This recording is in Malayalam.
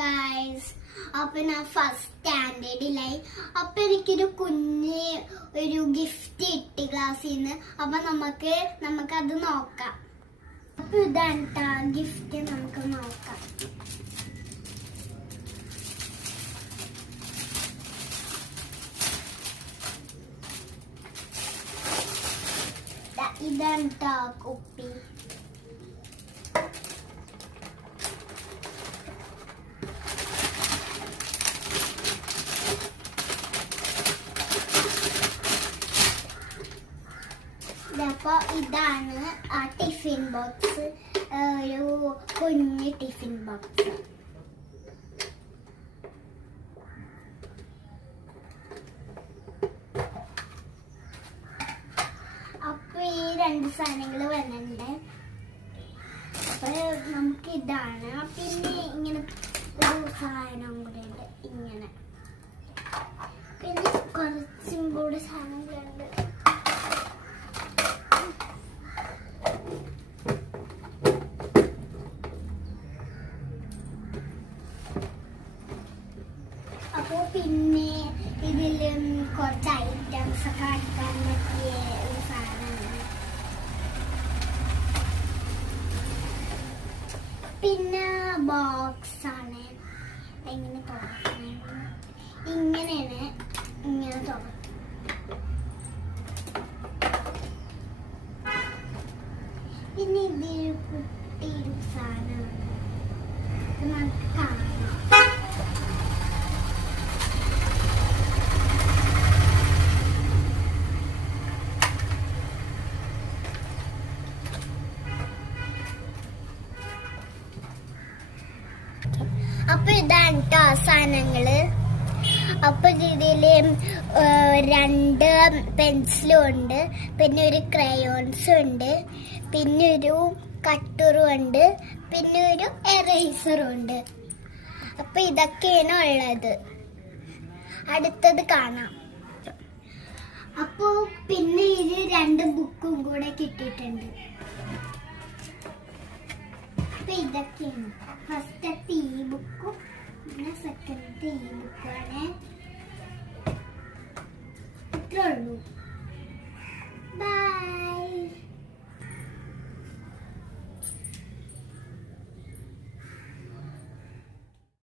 ഗൈസ്, അപ്പൊ ഞാൻ ഫസ്റ്റ് സ്റ്റാൻഡേർഡിലായി. അപ്പൊ എനിക്കൊരു കുഞ്ഞ് ഒരു ഗിഫ്റ്റ് കിട്ടി ക്ലാസ്സിൽ നിന്ന്. അപ്പൊ നമുക്കത് നോക്കാം. അപ്പൊ ഇതാണ് ഗിഫ്റ്റ്, നമുക്ക് നോക്കാം. ഇതാണ് കുപ്പി. അപ്പൊ ഇതാണ് ആ ടിഫിൻ ബോക്സ്, ഒരു കുഞ്ഞ് ടിഫിൻ ബോക്സ്. അപ്പൊ ഈ രണ്ട് സാധനങ്ങൾ വരുന്നുണ്ട്. അപ്പൊ നമുക്ക് ഇതാണ്. പിന്നെ ഇങ്ങനെ ഒരു സാധനം കൂടെ ഉണ്ട്, ഇങ്ങനെ. പിന്നെ കുറച്ചും കൂടി സാധനങ്ങളുണ്ട്. അപ്പോ പിന്നെ ഇതിലും കുറച്ച് ഐറ്റംസ് ഒക്കെ അടുക്കാൻ പറ്റിയ ഒരു സാധനമാണ്. പിന്നെ ബോക്സ് ആണ്. എങ്ങനെ തുറക്കണം? ഇങ്ങനെയാണ്, ഇങ്ങനെ തുറക്കും. പിന്നെ ഇതൊരു കുട്ടിയൊരു സാധനമാണ്, നമുക്ക് കാണാം. അപ്പൊ ഇതാണ് ട്ടോ സാധനങ്ങള്. അപ്പൊ ഇതില് 2 പെൻസിലും ഉണ്ട്, പിന്നെ ഒരു ക്രയോൺസും ഉണ്ട്, പിന്നെ ഒരു കട്ടറും ഉണ്ട്, പിന്നെ ഒരു എറേസറും ഉണ്ട്. അപ്പൊ ഇതൊക്കെയാണ് ഉള്ളത്. അടുത്തത് കാണാം. അപ്പൊ പിന്നെ ഇതിൽ 2 ബുക്കും കൂടെ കിട്ടിയിട്ടുണ്ട്. അപ്പൊ ഇതൊക്കെയാണ്. ഫസ്റ്റത്തെ ഈ ബുക്കും പിന്നെ സെക്കൻഡത്തെ ഈ ബുക്കാണ്.